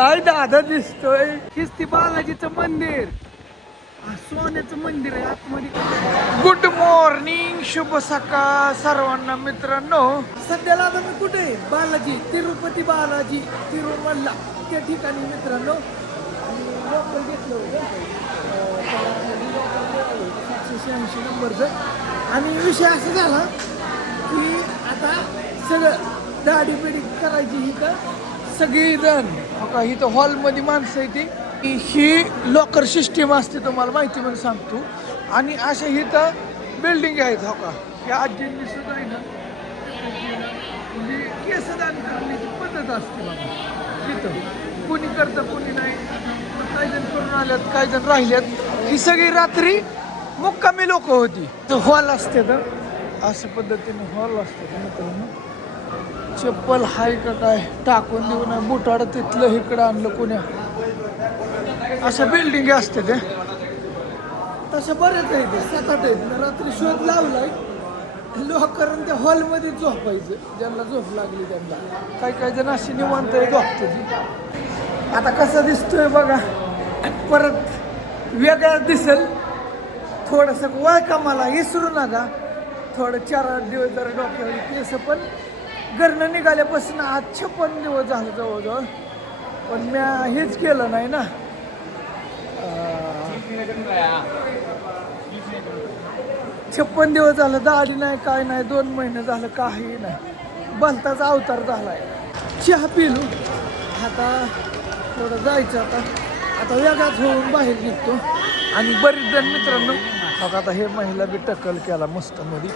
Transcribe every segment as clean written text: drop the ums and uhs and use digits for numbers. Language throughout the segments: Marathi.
काय दादा दिसतोय किस्ती बालाजीचं मंदिर, सोन्याचं मंदिर आहे आतमध्ये. गुड मॉर्निंग, शुभ सकाळ सर्वांना मित्रांनो. सध्याला आता मी कुठे आहे? बालाजी, तिरुपती बालाजी तिरुमल्ला त्या ठिकाणी मित्रांनो. लोकल घेतलं होतं 780 नंबरचं. आणि विषय असा झाला की आता सगळं दाढी बिडी करायची इथं सगळी जण का इथं हॉलमध्ये माणसं आहे ती. ही लॉकर सिस्टीम असते तुम्हाला माहिती म्हणून सांगतो. आणि अशा इथं बिल्डिंग आहेत हो का. या आजींनी सुद्धा आहे ना म्हणजे केसदान करण्याची पद्धत असते बघा तिथं. कोणी करतं कोणी नाही. काही जण करून आल्यात काही जण राहिल्यात. ही सगळी रात्री मुक्कामी लोक होती. हॉल असते तर अशा पद्धतीने हॉल असते मित्रांनो. चप्पल हाय का काय टाकून देऊ नये. बुटाड तिथलं इकडं आणलं कोण्या. अशा बिल्डिंग असते ते तसं बरेच आहे ते 7-8 आहेत. रात्री शोध लावलाय लोकांना त्या हॉलमध्ये झोपायचं ज्यांना झोप लागली त्यांना. काही जण अशी निवांत झोपते ती. आता कसं दिसतोय बघा. परत वेगळाच दिसेल. थोडंसं वय कामाला विसरू नका. थोडं 4-8 दिवस जरा डोक्यावर केस पण घरनं निघाल्यापासून आज 56 दिवस झालं जवळजवळ. पण मी हेच केलं नाही ना. 56 दिवस झालं दाढी नाही काय नाही. 2 महिने झालं काही नाही. भलताचा अवतार झालाय. चहा पिलो आता थोडं जायचं आता वेगळाच होऊन बाहेर निघतो. आणि बरीच जण मित्रांनो आता हे महिला बी टक्कल केला मस्त मध्ये.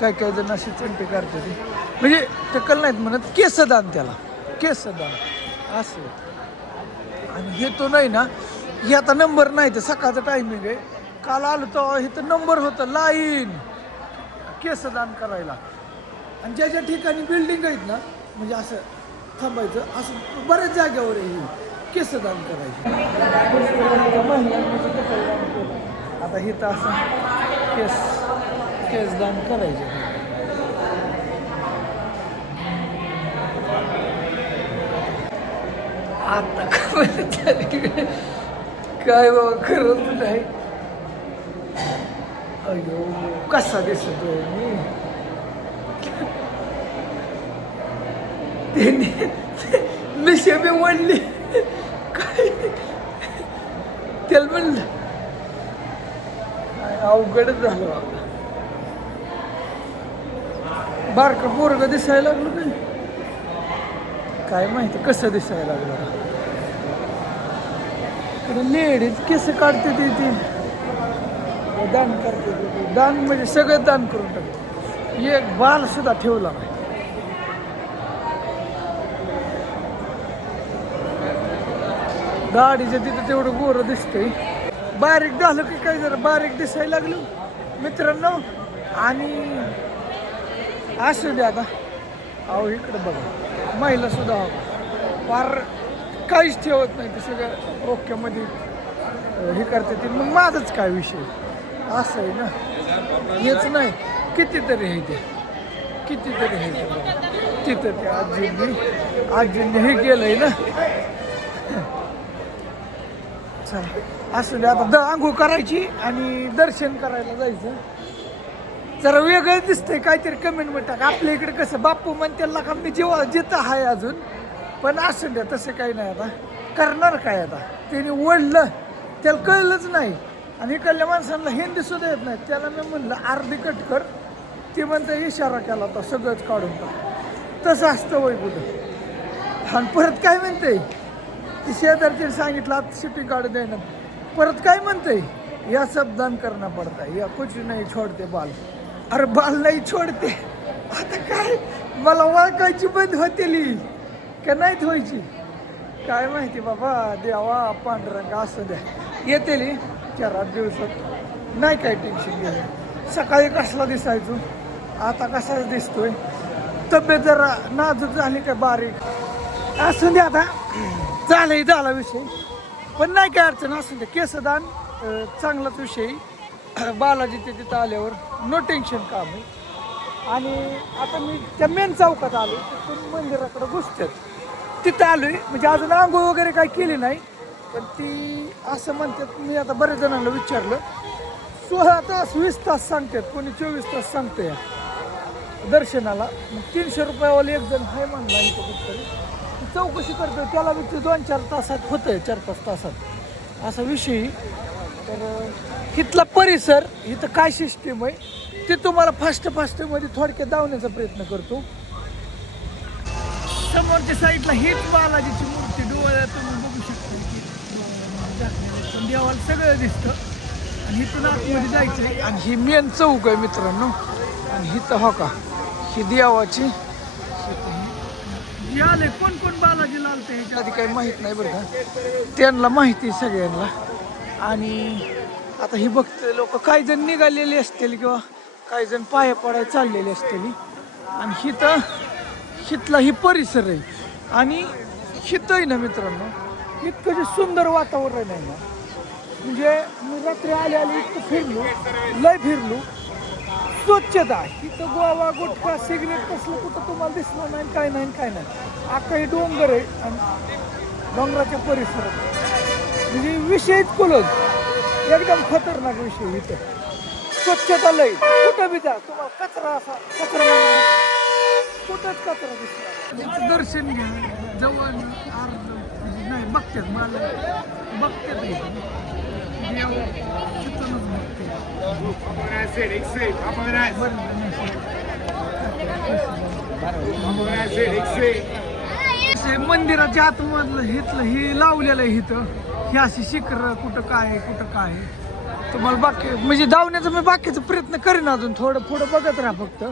काही जण अशी चंटी करते ती म्हणजे टक्कल नाहीत म्हणत केसदान त्याला केसदान असं. आणि हे तो नाही ना हे आता नंबर नाही तर सकाळचं टायमिंग आहे. काल आलो तर इथं नंबर होतं लाईन केसदान करायला. आणि ज्या ज्या ठिकाणी बिल्डिंग आहेत ना म्हणजे असं थांबायचं असं बऱ्याच जागेवर आहे केसदान करायचं. आता इथं असं केसदान करायचं. आता काय बाबा खरंच नाही. अयो कसा दिसतोय मी. मिशे मी म्हणली काय त्याला म्हणलं काय अवघडच झालं बाबा. बारकं पोरगं दिसायला लागलं काय माहिती कसं दिसायला लागलं. लेडीज केस काढते ती दान करते ती. दान म्हणजे सगळं दान करून टाकते. एक बाल सुद्धा ठेवला नाही. दाढीचं तिथं तेवढं गोरं दिसतंय. बारीक झालं की काय जरा बारीक दिसायला लागलं मित्रांनो. आणि असू दे आता. अहो इकडं बघा महिला सुद्धा फार काहीच ठेवत नाही. ते सगळं ओक्यामध्ये हे करते ते. मग माझंच काय विषय असं आहे ना. हेच नाही कितीतरी आहे ते कितीतरी आहे ते. तिथं ते आजींनी हे केलंय ना. चला असू दे आता आंघोळ करायची आणि दर्शन करायला जायचं. जरा वेगळं दिसतंय काहीतरी कमेंटमध्ये टाका. आपल्या इकडे कसं बापू म्हणते का मी जेव्हा जिथं आहे अजून. पण असू द्या तसं काही नाही. आता करणार काय आता त्याने ओढलं त्याला कळलंच नाही. आणि इकडल्या माणसांना हिंदी सुद्धा येत नाही. त्याला मी म्हणलं अर्धी कट कर. ती म्हणते इशारा केला होता सगळंच काढून टाक. तसं असतं वय कुठं. आणि परत काय म्हणते ती शेजारची सांगितलं आता शिपिंग काढून द्यायला. परत काय म्हणते या सब दान करणं पडतं या कुछ नाही छोडते बाल. अरे बाल नाही छोडते. आता काय मला ओळखायची बंद होतेली का नाहीत व्हायची काय माहिती बाबा. देवा पांढरंग असं द्या येतेली 4-8 दिवसात नाही काय टेन्शन घ्यायचं. सकाळी कसला दिसायचो आता कसाच दिसतोय. तब्येत जरा नाजूक झाली काय बारीक असू दे. आता झाला विषय पण नाही काय अडचण असू दे. केसदान चांगलाच विषय. बालाजी तिथं आल्यावर नो टेन्शन काम आहे. आणि आता मी त्या मेन चौकात आलो तिथून मंदिराकडे घुसतात. तिथं आलोय म्हणजे अजून आंघोळ वगैरे काही केली नाही, पण ती असं म्हणतात. मी आता बऱ्याच जणांना विचारलं, 16 तास 20 तास सांगतात, कोणी 24 तास सांगतं या दर्शनाला. मग 300 रुपयावाले एक जण आहे म्हणला इथं कुठतरी, चौकशी करतो त्याला बी ते 2-4 तासात होतंय, 4-5 तासात असा विषय. तर इथला परिसर, इथं काय सिस्टीम आहे ते तुम्हाला फास्टमध्ये थोडक्यात दावण्याचा प्रयत्न करतो. समोरच्या साईडला हीच बालाजीची मूर्ती डोळ्यात तुम्ही बघू शकता की पण देवाला सगळं दिसतं. आणि इथून आतमध्ये जायचं आहे आणि ही मेन चौक आहे मित्रांनो. आणि हिथं हो का ही देवाची आले कोण कोण बालाजीला आलते ह्याच्या आधी काही माहीत नाही बरं का, त्यांना माहिती सगळ्यांना. आणि आता ही बघते लोक, काही जण निघालेले असतील किंवा काही जण पाया पडायला चाललेले असतील. आणि हिथला ही परिसर आहे. आणि हिथं आहे ना मित्रांनो, इतकं जे सुंदर वातावरण आहे ना, म्हणजे मी रात्री आले इतकं फिरलो, लय फिरलो. स्वच्छता इथं गोवा गुटखा सिगरेट तसलं कुठं तुम्हाला दिसलं नाही, काय नाही काय नाही. आकाही डोंगर आहे आणि डोंगराच्या परिसरात म्हणजे विषयच कुलच एकदम खतरनाक विषय. इथं स्वच्छता लय, कुठं बी जा तुम्हाला कचरा असा कचरा कुठंच कचरा दिसला. दर्शन घ्या जवळ अर्ध म्हणजे नाही बघतात मला बघतात मंदिराच्या आतमधलं हिथलं हे लावलेलं आहे. इथं हे अशी शिखर कुठं काय आहे कुठं काय आहे तुम्हाला बाकी म्हणजे धावण्याचा मी बाकीचा प्रयत्न करेन. अजून थोडं पुढं बघत राहा. फक्त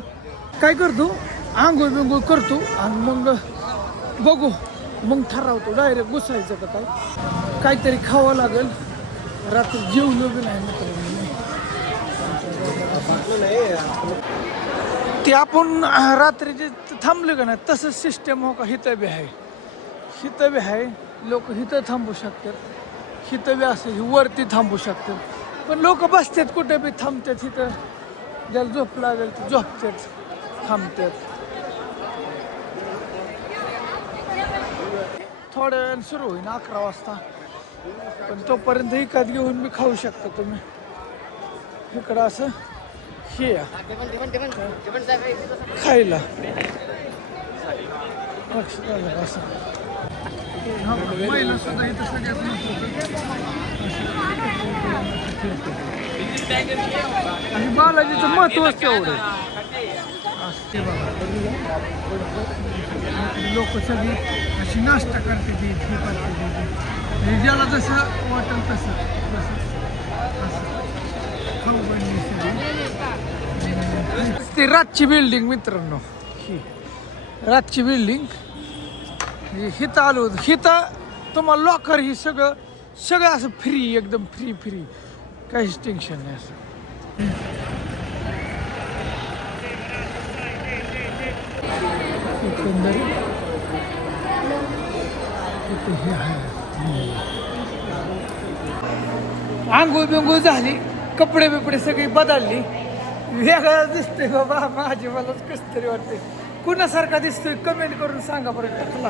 काय करतो, आंघोळ बिंघोळ करतो आणि मग बघू, मग ठरवतो डायरेक्ट घुसायचं का काय. काहीतरी खावं लागेल, रात्री जेवलो बी नाही मित्रांनो. ते आपण रात्री जे थांबलो का नाही तसंच सिस्टम हो का हिथं बी आहे. हिथं बी आहे, लोक हिथं थांबू शकतात, हिथं बी असं वरती थांबू शकतात. पण लोक बसतात कुठे बी थांबतात. इथं ज्याला झोप लागेल ते झोपतात, थांबतात. थोड्या वेळानं सुरू होईल 11 वाजता, पण तोपर्यंत एखाद घेऊन मी खाऊ शकता तुम्ही. इकडं असं हे खायला असं महिला सुद्धा इथं सगळ्यात आणि बालाजीचं महत्वच तेवढं असते बघा. लोक सगळी अशी नाश्ता करते ती करते, ज्याला जसं वाटेल तसं ते रातची बिल्डिंग मित्रांनो. ही रातची बिल्डिंग हिथं आलो होतं. हिथं तुम्हाला लॉकर ही सगळं असं फ्री, एकदम फ्री, काहीच टेन्शन नाही असं. आंघोळ बिंघोळ झाली, कपडे बिपडे सगळी बदलली, वेगळा दिसतोय बाबा. माझी मलाच कसं तरी वाटते. कुणासारखा दिसतोय कमेंट करून सांगा बरं टाकला.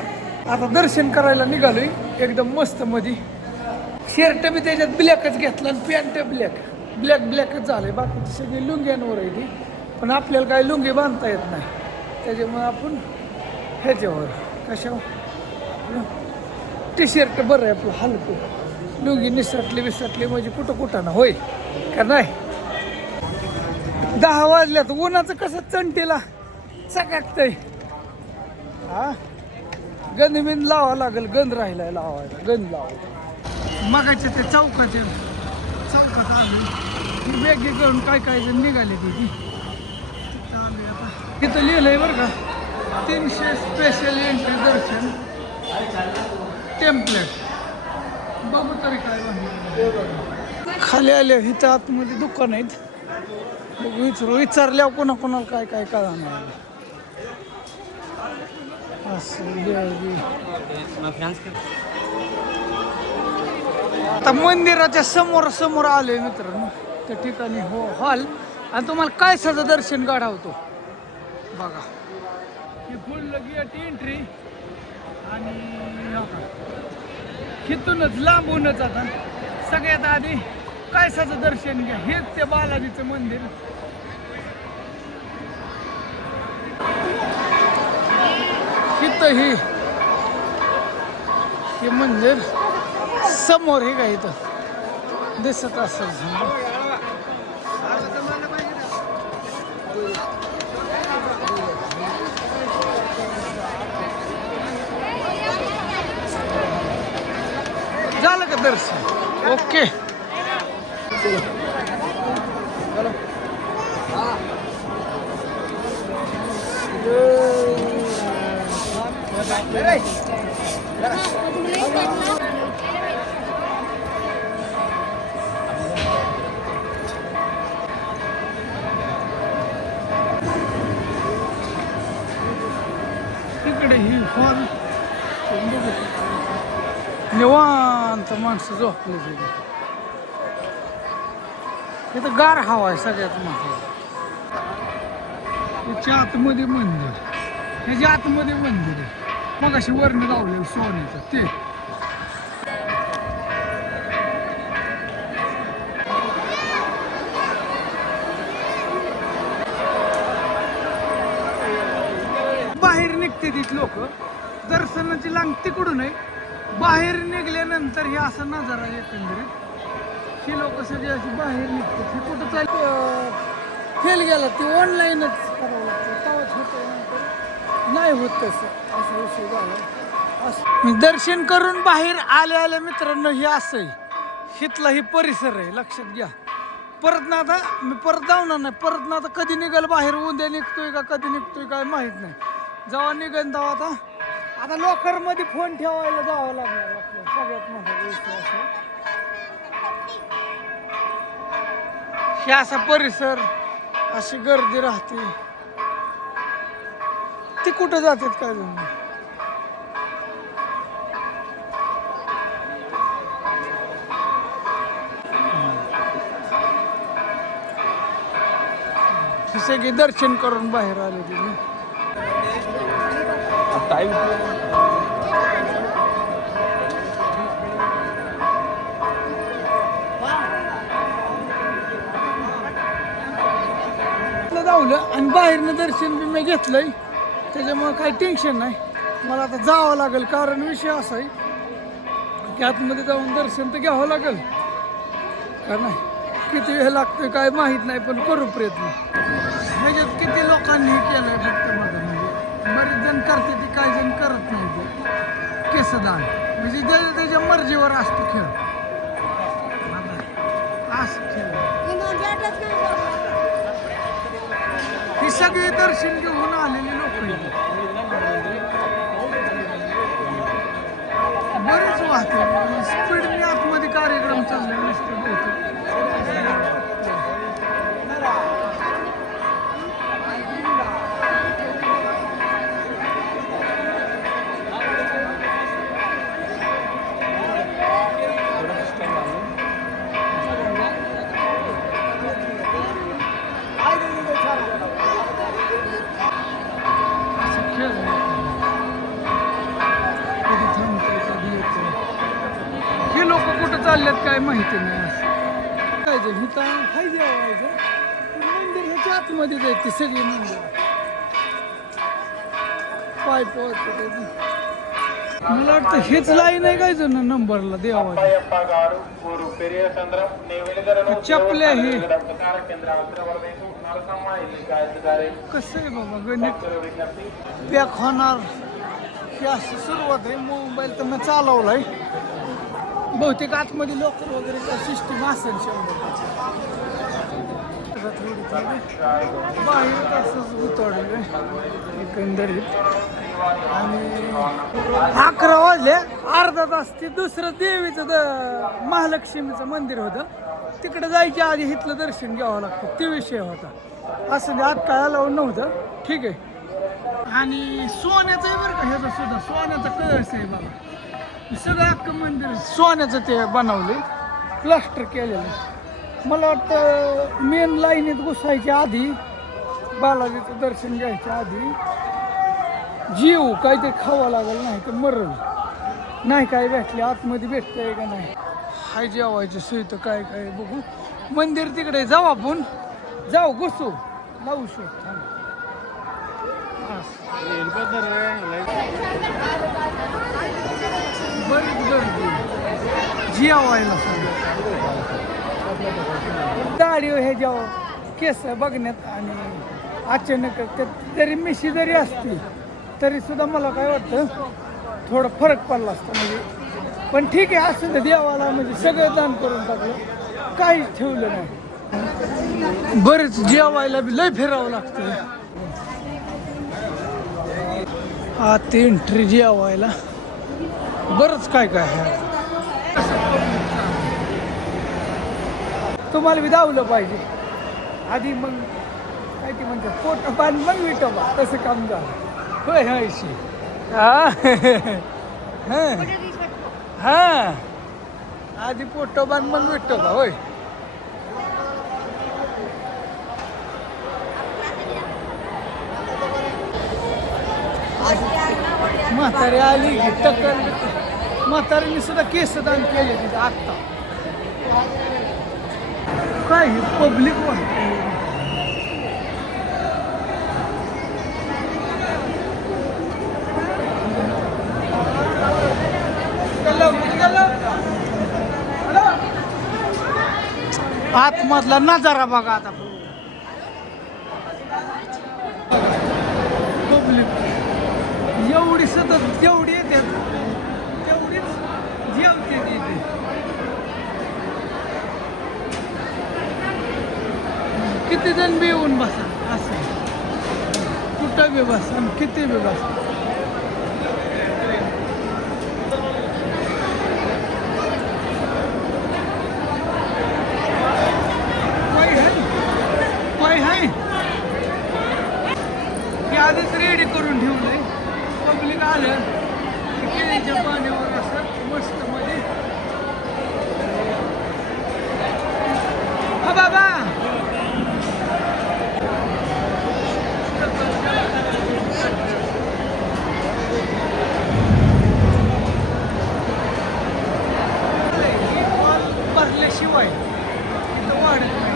आता दर्शन करायला निघालोय एकदम मस्त मध्ये. शर्ट बी त्याच्यात ब्लॅकच घेतला आणि पॅन्ट ब्लॅकच झालंय. बाकीची सगळी लुंग्यांवर आहे ती, पण आपल्याला काही लुंगी बांधता येत नाही, त्याच्यामुळे आपण ह्याच्यावर कशावर टी शर्ट बरं आहे आपलं हलकं. लुंगी निसटली म्हणजे कुठं ना होय का नाही. 10 वाजल्यात, उन्हाचं कसं चंटीला चकाकतंय. हा गंध बिंद लावा लागेल, गंध राहिलाय लावायला, गंध लावायला. मगाच्या ते चौकात आले, ही बॅग करून काय जण निघाले तिथे. आता तिथं लिहिलंय बरं का, 300 स्पेशल एंट्री दर्शन टेम्पलेट. बघू तरी काय म्हणलं. खाली आले इथं आतमध्ये दुकान आहेत, विचारल्यावर कोणाला काय कळणार. आता मंदिराच्या समोर आलोय मित्रांनो. त्या ठिकाणी हॉल आणि तुम्हाला काय साधं दर्शन काढावतो बघा. हे फुल गेट एंट्री आणि इथूनच लांबूनच आता सगळ्यात आधी कैसाचं दर्शन घ्या. हेच ते बालाजीचं मंदिर. इथं हे मंदिर समोर हे का इथं दिसत असेल. झालं का दर्शन? ओके. तिकडे ही हॉल निवांत माणसं झोपले गेली. इथं गार हवा आहे सगळ्यात महत्वाचं. त्याच्या आतमध्ये मंदिर, ह्याच्या आतमध्ये मंदिर आहे. मग अशी वर्ण लावले सोन्याचं ते. बाहेर निघते तिथे लोक. दर्शनाची लांग तिकडून आहे. बाहेर निघल्यानंतर हे असं नजारा एकंदरीत. ही लोक सगळी अशी बाहेर निघतात. हे कुठं चालू फेल गेला ते ऑनलाईनच करावं लागतं. तेव्हाच होतं, नाही होत तसं. असा विषय झाला. असं दर्शन करून बाहेर आले मित्रांनो, हे असं आहे. इथला ही परिसर आहे, लक्षात घ्या. परत ना आता मी परत जाऊणार नाही. परत ना आता कधी निघाल बाहेर, उद्या निघतोय का कधी निघतोय काय माहीत नाही. जेव्हा निघन तेव्हा आता लॉकरमध्ये फोन ठेवायला जावं लागणार आपल्याला. सगळ्यात मोठा विषय असं. हे असा परिसर, अशी गर्दी राहते. ती कुठं जातात काय जण. ही सगळी दर्शन करून बाहेर आले तिने. धावलं आणि बाहेरनं दर्शन बी मी घेतलंय. त्याच्यामुळे काही टेन्शन नाही. मला आता जावं लागेल. कारण विषय असा आहे की आतमध्ये जाऊन दर्शन तर घ्यावं लागेल का नाही. किती वेळ लागतोय काय माहीत नाही, पण करू प्रयत्न. ह्याच्यात किती लोकांनी केलंय फक्त माझं. म्हणजे बरेच जण करते ते, काही जण करत नाही ते केसदान. म्हणजे त्याच्या मर्जीवर असतो खेळ. असं खेळ ही सगळी दर्शन घेऊन आलेली लोक. बरेच वाहते स्पीडने आतमध्ये कार्यक्रम चाललेला दिसतो बहुतेक. हे लोक कुठं चाललेत काय माहिती नाही. असं काय जण हिता हाय जेवायचं मंदिर ह्याच्या आतमध्ये जायचे सगळी मंदिर. पाय पोहोचत मला वाटतं हेच लाईन आहे काय जण नंबरला देवाची. चपल्या हे कसं आहे बाबा गणित पॅक होणार. ही अशी सुरुवात आहे. मोबाईल तर मी चालवलाय. बहुतेक आतमध्ये लोक वगैरे काय सिस्टीम असेल 100%. बाहेर असंच उतरले एकंदरीत. आणि 11 वाजले. अर्धा तास ते दुसरं देवीचं महालक्ष्मीचं मंदिर होतं. तिकडे जायच्या आधी इथलं दर्शन घ्यावं लागतं. ते विषय होता. असं आत काय अलाउड नव्हतं. ठीक आहे. आणि सोन्याचं आहे बरं का. ह्याचं सुद्धा सोन्याचा कळस आहे बघा. सगळं अख्खं मंदिर सोन्याचं ते बनवले, प्लास्टर केलेलं. मला वाटतं मेन लाईनीत घुसायच्या आधी, बालाजीचं दर्शन घ्यायच्या आधी जीव काहीतरी खावं लागेल, नाही तर मरल. नाही काय भेटले आतमध्ये भेटतंय का नाही. हाय जेवायची सोय तर काय काय बघू. मंदिर तिकडे जाऊ आपण, जाऊ घुसू लावू शो. बरीच गर्दी जेवायला दाढी हे जेव्हा केस बघण्यात आणि अचानक तरी मिशी जरी असती तरी सुद्धा मला काय वाटतं थोडं फरक पडला असता. म्हणजे पण ठीक आहे असं देवाला म्हणजे सगळं दान करून टाकलं, काहीच ठेवलं नाही. बरेच जेवायला बी लय फिरावं लागतं. आत एंट्री जेवायला बरंच काय काय आहे. तुम्हाला बी दावलं पाहिजे आधी, मग काय ते म्हणतात पोट पान मग विटोबा, तसं काम झालं. होय हायशी हा हा आधी पोटो बांध मग विटोबा. होय म्हातारी आली टक्कर. म्हातारीने सुद्धा केस दान केले तिथे आत्ता. काय पब्लिक वाटते. आतमधला नजारा बघा आता. पब्लिक एवढी सतत जेवढी येतात तेवढीच जेवते तिथे. किती जण बी येऊन बसा असं, कुठं बी बसा आणि किती बी बसा. आधीच रेडी करून ठेवलंय. पब्लिक आलं केळीच्या पाण्यावर असं मस्त मध्ये. हा बाबा भरल्याशिवाय इथं वाढत नाही.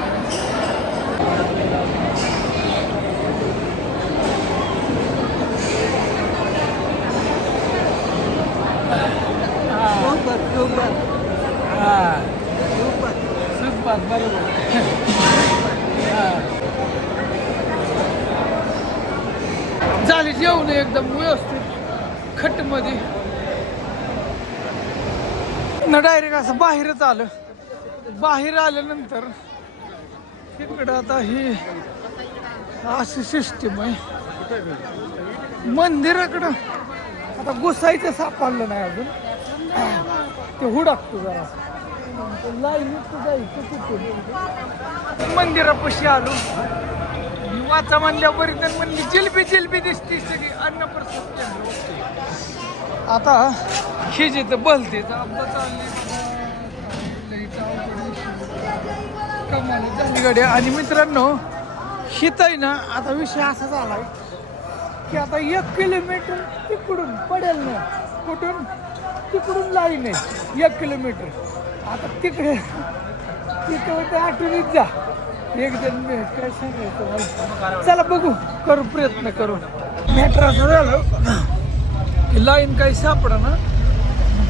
बरोबर झाली जेवण एकदम व्यवस्थित खटमध्ये न. डायरेक्ट असं बाहेरच आलं. बाहेर आल्यानंतर तिकडं आता ही अशी सिस्टीम आहे मंदिराकडं. आता घुसायचं सापडलं नाही अजून, ते हुडाकतो जरा लाईनीत जायचं तिथे. मंदिरापाशी आलो. वाचा म्हणल्यावर तर म्हणली जिलबी जिलबी दिसते सगळी अन्नप्रसाद. आता हे जे तर बलते गाड्या. आणि मित्रांनो हित आहे ना आता विषय असा झालाय की आता 1 किलोमीटर तिकडून पडेल ना, कुठून तिकडून लाईन आहे 1 किलोमीटर. आता तिकडे तिथं आठवणीत जा एक जण काय सांगायचं मला. चला बघू, करू प्रयत्न करू. मॅटर असं झालं की लाईन काही सापडा ना,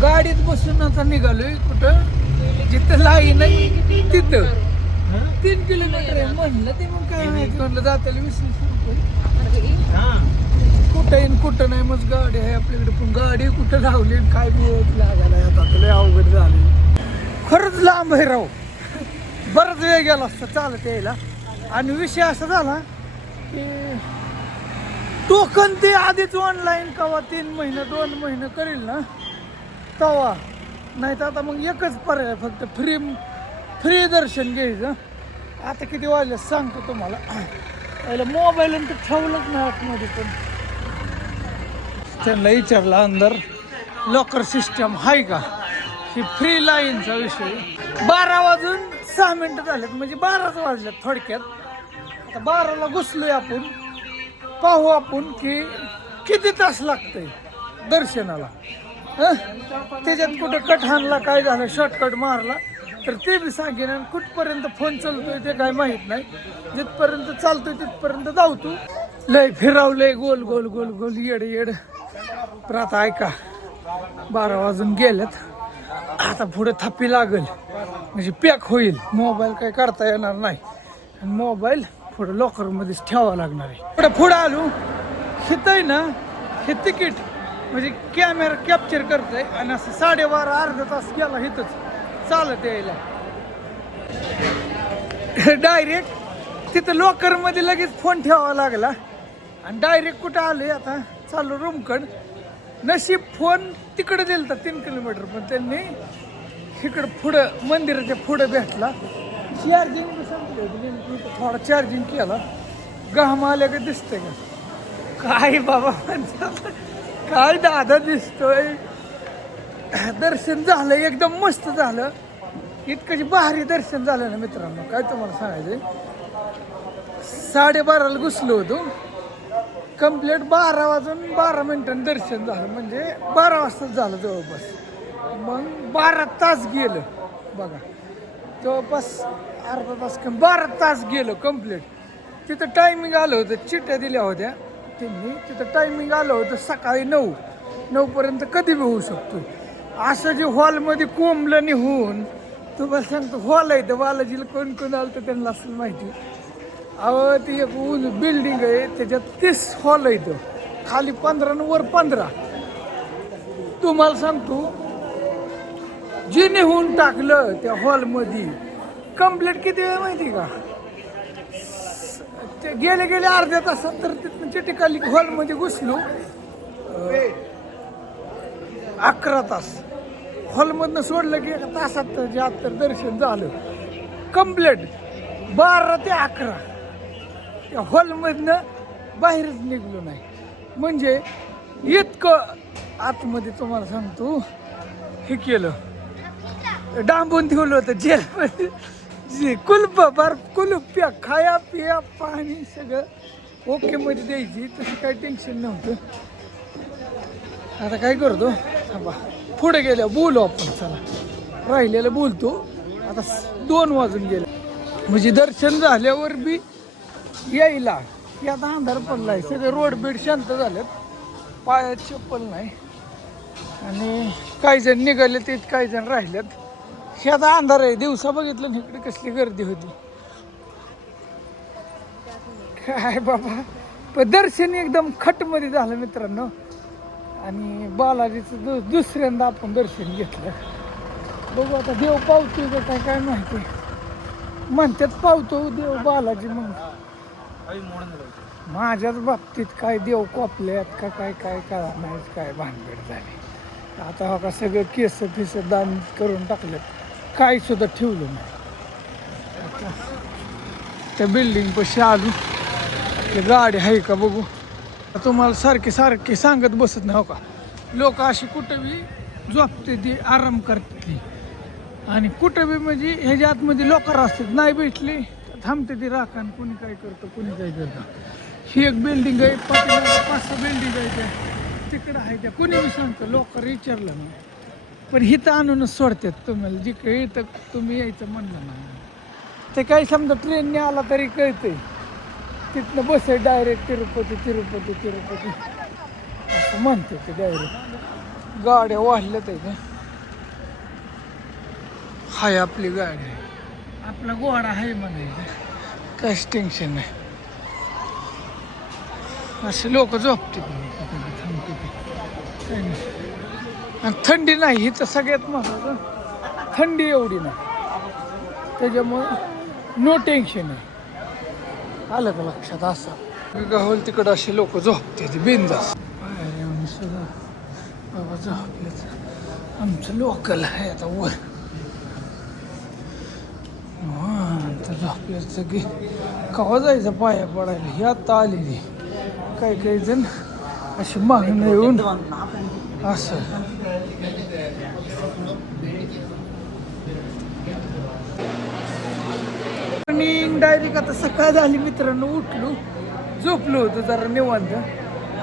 गाडीत बसून आता निघालोय कुठं जिथं लाईन आहे तिथं. 3 किलोमीटर आहे म्हणलं ते, मग काय माहिती म्हणलं जाताला 20 रुपये. कुठं येईन कुठं नाही. मग गाडी आहे आपल्याकडे, पण गाडी कुठं लावली काय बी लागायला आता लय अवघड झालं. खरंच लांब आहे राव, बराच वेळ गेला असता चालत यायला. आणि विषय असा झाला की टोकन ते आधीच ऑनलाईन कवा 3 महिने 2 महिने करेल ना तवा, नाही तर आता मग एकच पर्याय फक्त फ्री दर्शन घ्यायचं. आता किती वाजले सांगतो तुम्हाला. पहिलं मोबाईल तर ठेवलंच नाही आतमध्ये, पण त्यांना विचारलं अंदर लॉकर सिस्टम आहे का. ही फ्री लाईनचा विषय. 12 वाजून 6 मिनिटं झालेत, म्हणजे 12च वाजल्यात थोडक्यात. आता 12ला घुसलोय आपण. पाहू आपण की किती तास लागतंय दर्शनाला. त्याच्यात कुठं कठाणला काय झालं शॉर्टकट मारला तर ते बी सांगेन. आणि कुठपर्यंत फोन चालतोय ते काय माहीत नाही. जिथपर्यंत चालतोय तिथपर्यंत धावतो. लय फिरावलंय गोल गोल गोल गोल येड येड. पण आता ऐका 12 वाजून गेल्यात. आता पुढे थापी लागल म्हणजे पॅक होईल. मोबाईल काय करता येणार नाही. आणि मोबाईल पुढे लॉकरमध्येच ठेवावं लागणार आहे. पुढे आलो हिथं ना हे तिकीट म्हणजे कॅमेरा कॅप्चर करतंय. आणि असं 12:30 अर्धा तास गेला इथंच चालत यायला. डायरेक्ट तिथं लॉकरमध्ये लगेच फोन ठेवावा लागला. आणि डायरेक्ट कुठं आले आता चालू रूमकडं. नशीब फोन तिकडे दिलता 3 किलोमीटर पण त्यांनी इकडं पुढं मंदिराच्या पुढं भेटला. चार्जिंग संपली होती. थोडा चार्जिंग केला. गहम आल्या का दिसतंय का काय बाबा काय दादा दिसतोय. दर्शन झालं एकदम मस्त झालं. इतकं भारी दर्शन झालं ना मित्रांनो काय तुम्हाला सांगायचं. 12:30ला घुसलो होतो. कंप्लीट 12 वाजून 12 मिनिटांनी दर्शन झालं. म्हणजे 12 वाजताच झालं जवळपास. मग 12 तास गेलं बघा. जवळपास अर्धा तास 12 तास गेलं कंप्लीट. तिथं टायमिंग आलं होतं. चिठ्ठ्या दिल्या होत्या त्यांनी. तिथं टायमिंग आलं होतं सकाळी 9पर्यंत कधी बी होऊ शकतो. असं जे हॉलमध्ये कोंबलं निघून तुम्हाला सांगतो. हॉल आहे तर बालाजीला कोण कोण आलं तर त्यांना असं माहिती. अहो ती एक बिल्डिंग आहे त्याच्यात 30 हॉल आहे. खाली 15 आणि वर 15. तुम्हाला सांगतो जे निघून टाकलं त्या हॉलमध्ये कंप्लीट किती वेळ माहिती का. ते गेले गेले अर्ध्या तासात तर तिथून चिठ्ठी हॉलमध्ये घुसलो. 11 तास हॉलमधनं सोडलं की 1 तासात जे आत दर्शन झालं कंप्लीट. 12 ते 11 त्या हॉलमधनं बाहेरच निघलो नाही. म्हणजे इतकं आतमध्ये तुम्हाला सांगतो हे केलं. डांबून ठेवलं होतं जेलमध्ये. कुलप कुलूप प्या खाया पिया पाणी सगळं ओके मध्ये द्यायची. तसं काही टेन्शन नव्हतं. आता काय करतो थांबा पुढे गेल्या बोलू आपण. चला राहिलेलं बोलतो. आता 2 वाजून गेले म्हणजे दर्शन झाल्यावर बी यायला की आता अंधार पडलाय. सगळे रोड बीड शांत झालेत. पायात चप्पल नाही. आणि काही जण निघाले ते काही जण राहिलेत. हे आता अंधार आहे. दिवसा बघितलं ना इकडे कसली गर्दी होती काय बाबा. पण दर्शन एकदम खटमध्ये झालं मित्रांनो. आणि बालाजीचं दुसऱ्यांदा आपण दर्शन घेतलं. बघू आता देव पावतो का काय काय माहिती. म्हणतात पावतो देव बालाजी. मग माझ्याच बाबतीत काय देव कोपल्यात का काय काय कळा नाही काय भानगड झाली. आता हो का सगळं केस फिस दान करून टाकलं. काही सुद्धा ठेवलं नाही. आता त्या बिल्डिंग पाशी आलो. गाडी आहे का बघू. तुम्हाला सारखे सारखे सांगत बसत नाही हो का. लोक अशी कुठं बी झोपते ती आराम करते. आणि कुठं बी म्हणजे ह्याच्या आतमध्ये लोकर असतात. नाही भेटली थांबते ती राखण. कुणी काय करतं कुणी काय करतं. ही एक बिल्डिंग आहे. 5-6 बिल्डिंग आहे त्या तिकडं आहे. त्या कुणी बी सांगतं. लोकर विचारलं नाही पण हिथं आणूनच सोडतात तुम्हाला. जिकडे इथं तुम्ही यायचं म्हणलं ना ते काही समजा ट्रेनने आला तरी कळतंय. तिथनं बस आहे डायरेक्ट तिरुपती तिरुपती तिरुपती असं म्हणते ते डायरेक्ट. गाड्या वाढल्या त्याच्या. हाय आपली गाडी आहे. आपला घोडा आहे म्हणायचं. काहीच टेन्शन नाही. असे लोक झोपते थांबते काही नाही. आणि थंडी नाही ही तर सगळ्यात महत्त्वाचं. थंडी एवढी नाही त्याच्यामुळे नो टेन्शन आहे. आलं का लक्षात. असं गावल तिकडं असे लोक झोपते ते बिंदास. सुद्धा बाबा झोपलेच. आमचं लोकल आहे आता वर. तर झोपले सगळी. कवा जायचं पाया पडायला ही आता आलेली. काही काही जण अशी मागणं येऊन असं. डायरेक्ट आता सकाळ झाली मित्रांनो. उठलो झोपलो होतो जरा निवांत.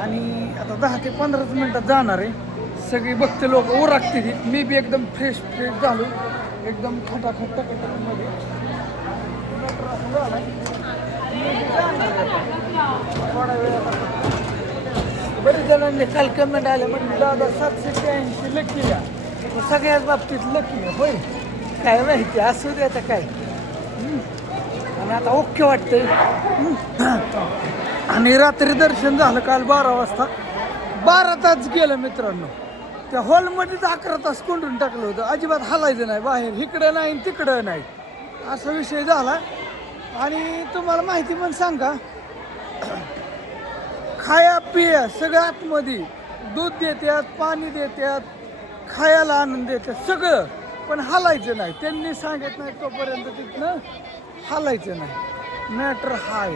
आणि आता 10 ते 15 मिनिटात जाणार आहे. सगळी भक्त लोक ओरखते. मी बी एकदम फ्रेश झालो, एकदम खटाखट मध्ये थोडा वेळ. बरेच जणांनी काल कमेंट आले म्हणजे दादा 783 लकी या, सगळ्याच बाबतीत लकी आहे. होय, काय माहिती, असू दे आता काय. आणि आता ओके वाटतंय. आणि रात्री दर्शन झालं काल 12 वाजता. 12 तास गेलं मित्रांनो. त्या हॉलमध्येच 11 तास कोंडून टाकलं होतं. अजिबात हलायचं नाही बाहेर, इकडं नाही तिकडं नाही, असा विषय झाला. आणि तुम्हाला माहिती पण सांगा, खाया पिया सगळं आतमध्ये, दूध देतात, पाणी देतात, खायला आणून देतात सगळं, पण हलायचं नाही. त्यांनी सांगत नाही तोपर्यंत तिथनं हलायचं नाही. मॅटर हाय.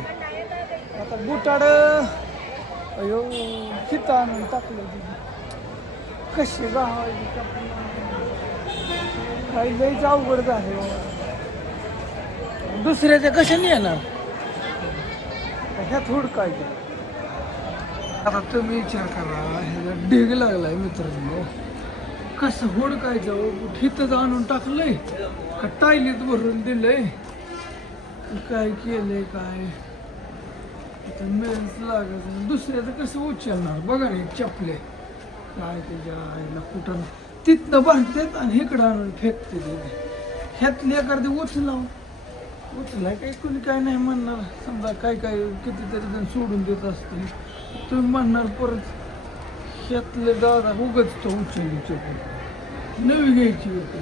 आता बुटाड अयो हिथं आणून टाकलं कशी गावायची काही लईच अवघड झाले. दुसऱ्याच्या कशाने येणार ह्यात हुडकायचे. आता तुम्ही विचार करा, ह्याला ढीग लागलाय मित्रांनो, कसं हुडकायचं. हिथंच आणून टाकलंय का टायलीत भरून दिलंय, काय केलंय काय आता मेन्स लागत. दुसऱ्याचं कसं उचलणार बघा ना, चपले काय त्याच्या आईला कुठं तिथनं बांधतात आणि इकडं आणून फेकते. ह्यातली एखादी उचलाय काही कुणी काय नाही म्हणणार. समजा काय काय कितीतरी जण सोडून देत असतील, तुम्ही म्हणणार परत ह्यातले दादा उगच तो उचलली चपल नवी घ्यायची होती.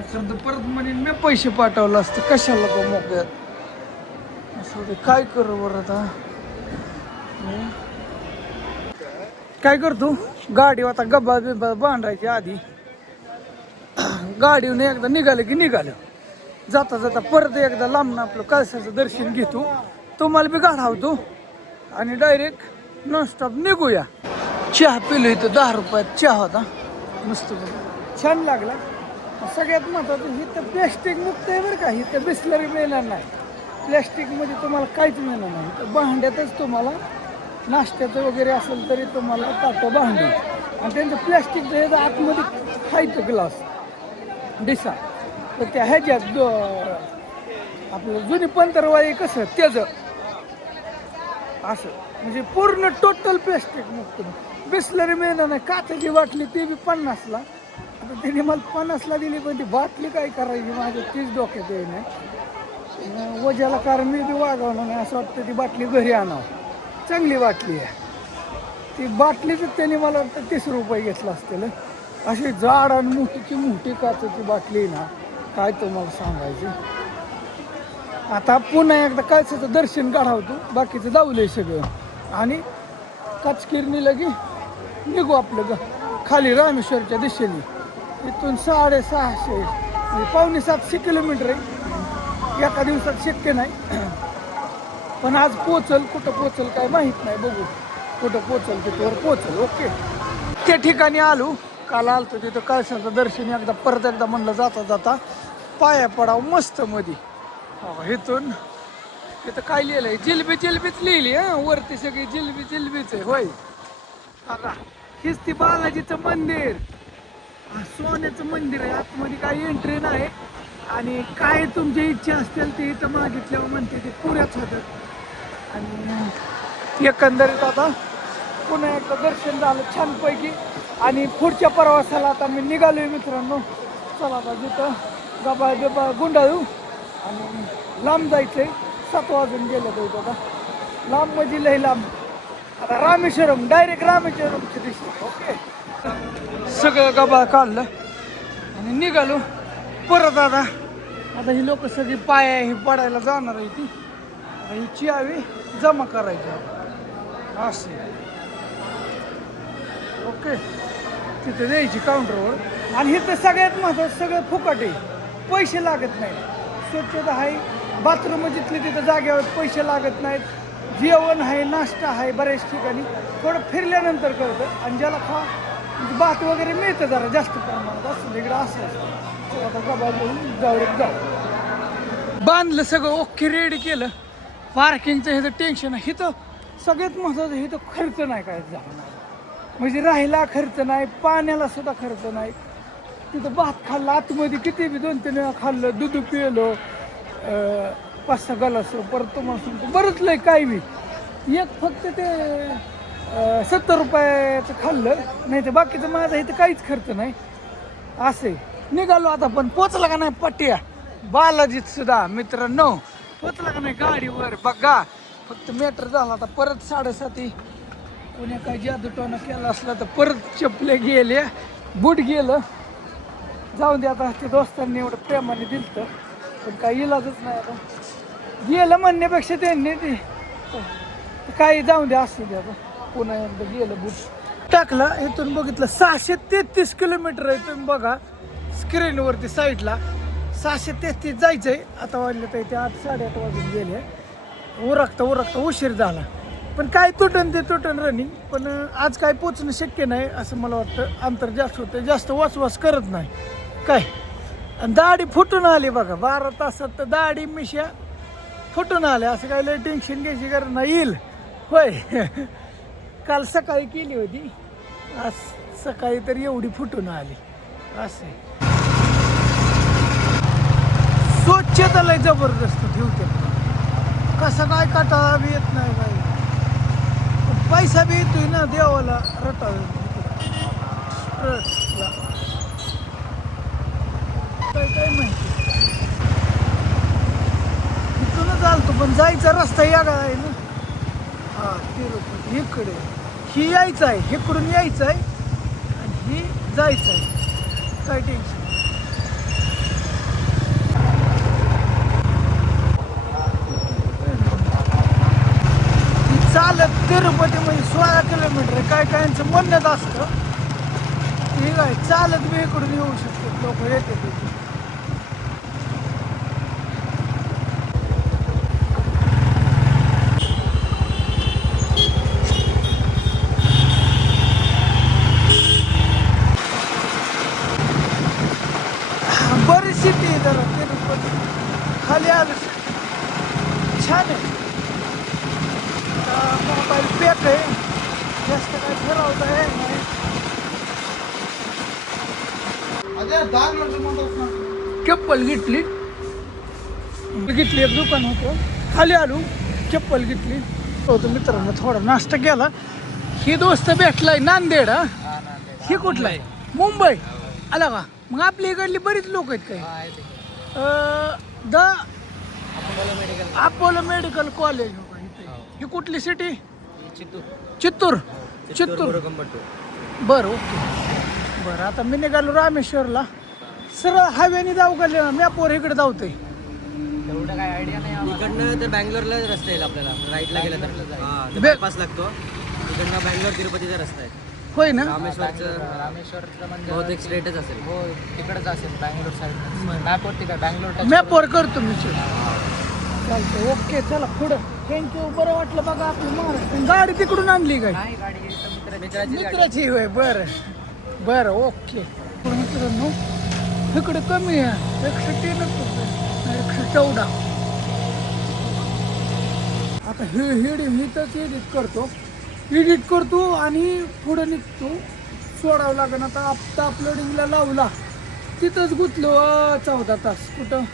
एखादं परत म्हणे मी पैसे पाठवलं असतं, कशाला तो मोकळ्यात. असं ते काय करू बरं आता. काय करतो, गाडी आता गब्बा बिब्बा बांधायच्या आधी गाडीवर एकदा निघालं की निघालं. जाता जाता परत एकदा लांबनं आपलं कळसाचं दर्शन घेतो, तुम्हाला बी गाठावतो आणि डायरेक्ट नॉनस्टॉप निघूया. चहा पिलो इथं 10 रुपयात चहा होता, मस्त छान लागला. सगळ्यात महत्त्वाचं इथं प्लॅस्टिक मुक्त आहे बरं का. इथं बिस्लरी मिळणार नाही, प्लॅस्टिकमध्ये तुम्हाला काहीच मिळणार नाही. तर भांड्यातच तुम्हाला नाश्त्याचं वगैरे असेल तरी तुम्हाला ताटं भांडी, आणि त्यांचं प्लॅस्टिकचं हे आतमध्ये खायचं ग्लास डिसा. तर त्या ह्याच्यात आपलं जुनी पंतरवाळी कसं त्याचं असं, म्हणजे पूर्ण टोटल प्लॅस्टिक मुक्त. बिस्लरी मिळणार नाही. काचेची बाटली ती बी 50ला. आता तिने मला 50ला दिली, पण ती बाटली काय करायची माझ्या तीच डोक्यात येई नाही वजाला. कारण मी बी वागवणार नाही, असं वाटतं ती बाटली घरी आणावं. चांगली बाटली आहे ती. बाटलीच त्यांनी मला वाटतं 30 रुपये घेतलं असतील. अशी जाड आणि मोठीची मोठी काचेची बाटली ना, काय तुम्हाला सांगायचं. आता पुन्हा एकदा कळसाचं दर्शन काढावतो, बाकीचं जाऊलंय सगळं आणि काचकिरणी लगी निघू आपलं खाली रामेश्वरच्या दिशेने. इथून 650 म्हणजे 6.25 किलोमीटर आहे. एका दिवसात शक्य नाही, पण आज पोचल. कुठं पोचल काय माहीत नाही, बघू कुठं पोचल तिथवर पोचल. ओके, त्या ठिकाणी आलो. काल आलतो तिथं कळसाचं दर्शन. एकदा परत एकदा म्हणलं जाता जाता पाया पडावं मस्त मध्ये. इथून तिथं काय लिहिलं आहे, जिलबी जिलबीच लिहिली. वरती सगळी जिलबी जिलबीच आहे. होय, आता हीच ती बालाजीचं मंदिर, सोन्याचं मंदिर आहे. आतमध्ये काही एंट्री नाही, आणि काय तुमची इच्छा असतील ते इथं मागितल्यावर म्हणते ते पुऱ्याच होतात. आणि एकंदरीत आता पुन्हा एकदा दर्शन झालं छानपैकी. आणि पुढच्या प्रवासाला आता मी निघालोय मित्रांनो. चला आता जिथं गबा बिबा गुंडाळू आणि लांब जायचंय. 7 वाजून गेलं तर आता लांब म्हणजे लई लांब. आता रामेश्वरम, डायरेक्ट रामेश्वरमच्या दिशेने. ओके, सगळं गबाळ काढलं आणि निघालो परत. आता ही लोक सगळी पाया ही पडायला जाणार आहे. ती ही चियावी जमा करायची असे. ओके, तिथे द्यायची काउंटरवर. आणि हे तर सगळ्यात महत्त्वाचं, सगळं फुकट आहे, पैसे लागत नाहीत. स्वच्छता आहे, बाथरूम जिथले तिथं जागेवर पैसे लागत नाहीत. जेवण आहे, नाश्ता आहे बऱ्याच ठिकाणी. थोडं फिरल्यानंतर कळतं. आणि ज्याला भात वगैरे मिळतं जरा जास्त प्रमाणात असं इकडं असं. आता गबा घेऊन जाऊ. बांधलं सगळं, ओके रेडी केलं. पार्किंगचं ह्याचं टेन्शन आहे. इथं सगळ्यात महत्त्वाचं हे तर खर्च नाही काय झाला, म्हणजे राहिला खर्च नाही, पाण्याला सुद्धा खर्च नाही. तिथं भात खाल्लं आतमध्ये किती बी 2-3 वेळा खाल्लं, दूध पिलो 5-6 गलास, परत तुम्हाला सांगतो बरंच लय काय बी. एक फक्त ते 70 रुपयाचं खाल्लं, नाही तर बाकीचं माझं इथं काहीच खर्च नाही. असे निघालो आता, पण पोचला का नाही पट्ट्या बालाजीत सुद्धा मित्रांनो, पोचला का नाही गाडीवर बघा. फक्त मॅटर झाला आता परत 7:30. कोणी काय जादूटोना केला असला तर परत चपले गेले, बूट गेलं. जाऊन दे आता, ते दोस्तांनी एवढं प्रेमाने दिलं पण काही इलाजच नाही. आता गेलं म्हणण्यापेक्षा त्यांनी ते काही जाऊन दे असू दे. आता पुन्हा एकदा गेलं बूट टाकला, इथून बघितलं 633 किलोमीटर आहे. तुम्ही बघा स्क्रीनवरती साईडला 633 जायचंय. आता वाजले तर ते 8-8:30 वाजून गेले. उरकता उशीर झाला, पण काय तुटन ते तुटन रनिंग. पण आज काय पोचणं शक्य नाही असं मला वाटतं. अंतर जास्त होतं, जास्त वाचवास करत नाही काय. आणि दाढी फुटून आली बघा, 12 तासात तर दाढी मिशा फुटून आल्या. असं काय लय टेन्शन घ्यायची गरज नाही, येईल होय. काल सकाळी केली होती, आज सकाळी तर एवढी फुटून आली. असे स्वच्छता लय जबरदस्त ठेवते. कसं काय काटा बी येत नाही बाई, पैसा बी येतोय ना देवाला काय माहिती. इथूनच आलतो पण जायचा रस्ता यागा आहे ना. हा तिरुपती इकडे ही यायचं आहे, इकडून यायचं आहे आणि ही जायचं आहे. काय टेन्शन. चालत तिरुपती म्हणजे 16 किलोमीटर आहे. काय कायांचं म्हणणंच असतं ठीक आहे, चालत मी इकडून येऊ शकतो, लोक येते तिथे. बरी सिटी आहे जरा तिरुपती, खाली आलं छान आहे. मोबाईल पॅक आहे, जास्त काय फिरवता आहे नाही. चप्पल घेतली एक दुकान होतं, खाली आलो चप्पल घेतली होतो. मित्रांनो थोडा नाश्ता केला. ही दोस्त भेटलाय नांदेड. ही कुठला आहे? मुंबई आला का? मग आपल्या इकडली बरीच लोक आहेत काय? The Apollo medical college. ही कुठली सिटी? चित्तूर. बरं ओके. बरं आता मी निघालो रामेश्वरला. सरळ हायवेने जाऊ का मॅपवर इकडे जाऊतोय? एवढं काय आयडिया नाही. इकडनं तर बँगलोरला रस्ता येईल आपल्याला, राईटला गेला तर बायपास लागतो. इकडनं बँगलोर तिरुपतीचा रस्ता आहे. होय ना? रामेश्वरचं म्हणजे बहुतेक स्ट्रेटच असेल. हो तिकडच असेल, बँगलोर साईड. मॅपवरती काय बँगलोर मॅपवर करतो मी. चालतं ओके, चला पुढं. थँक्यू. बरं वाटलं बघा आपलं महाराष्ट्र. गाडी तिकडून आणली काय? नाही, गाडी मित्राची होय. बरं बरं ओके. मित्रांनो इकडे कमी आहे, 103 114. आता हिथंच एडिट करतो आणि पुढे निघतो. सोडावं लागेल. आता अपलोडिंगला लावला तिथंच गुंतलो 14 तास. कुठं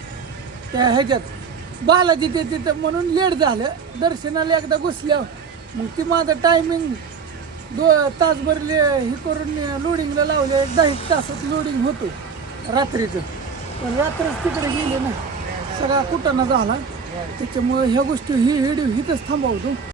त्या ह्याच्यात बालाजी ते तिथं म्हणून लेट झालं. दर्शनाला एकदा घुसल्यावर मग ती माझं टायमिंग 2 तासभर हे करून लोडिंगला लावले. 10 तासात लोडिंग होतो रात्रीचं. पण रात्रच तिकडे गेले ना, सगळा कुटाणा झाला. त्याच्यामुळे ह्या गोष्टी ही व्हिडिओ हिथंच थांबवतो.